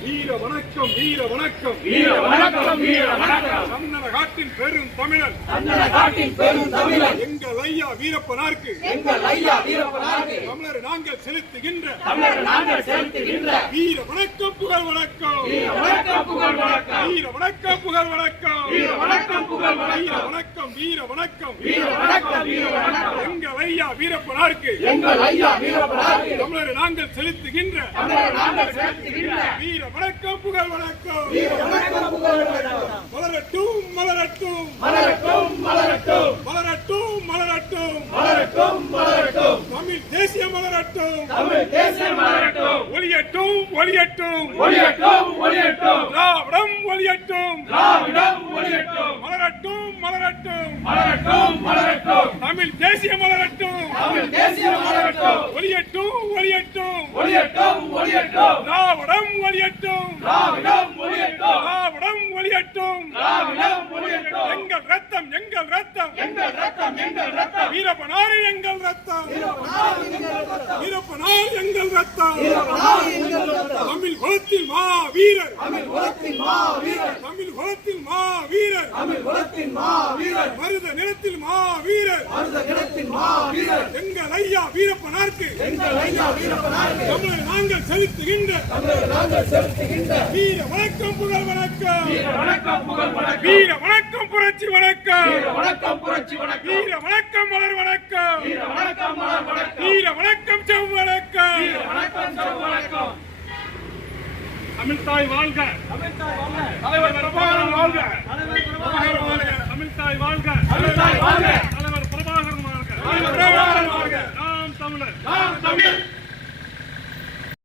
வீர வணக்கம் வீர வணக்கம் வீர வணக்கம் வீர வணக்கம் சந்தன காட்டின் பெரும் தமிழன் எங்கள் ஐயா வீரப்பனாருக்கு தமிழர் நாங்கள் செலுத்துகின்ற வீர வணக்கம் புகழ் வணக்கம் வீர வணக்கம் புகழ் வணக்கம் வீர வணக்கம் எங்கள் ஐயா வீரப்பனாருக்கு தமிழர் நாங்கள் செலுத்துகின்ற வீர வணக்கம் புகழ் வணக்கம் மலரட்டும் மலரட்டும் மலரட்டும் தமிழ் தேசிய மலரட்டும் ஒளியட்டும் திராவிடம் ஒளியட்டும் மலரட்டும் தமிழ் தேசிய மலரட்டும் ஒளியட்டும் திராவிடம் ஒளியட்டும் எங்கள் ரத்தம் வீரப்பனார் எங்கள் ரத்தம் தமிழ் குலத்தில் மா வீரர் மருத நிலத்தில் மா வீரர் எங்கள் ஐயா வீரப்பனாருக்கு தமிழர் நாங்கள் செலுத்துகின்ற வீர வணக்கம் புகழ் வணக்கம் வீர வணக்கம் புரட்சி வணக்கம் வீர வணக்கம் மலர் வணக்கம் வீர வணக்கம் செவ் வணக்கம் தமிழ்தாய் வாழ்க தலைவர் பிரபாகரன் வாழ்க தமிழ்தாய் வாழ்க தலைவர் பிரபாகரன் வாழ்க நாம் தமிழர்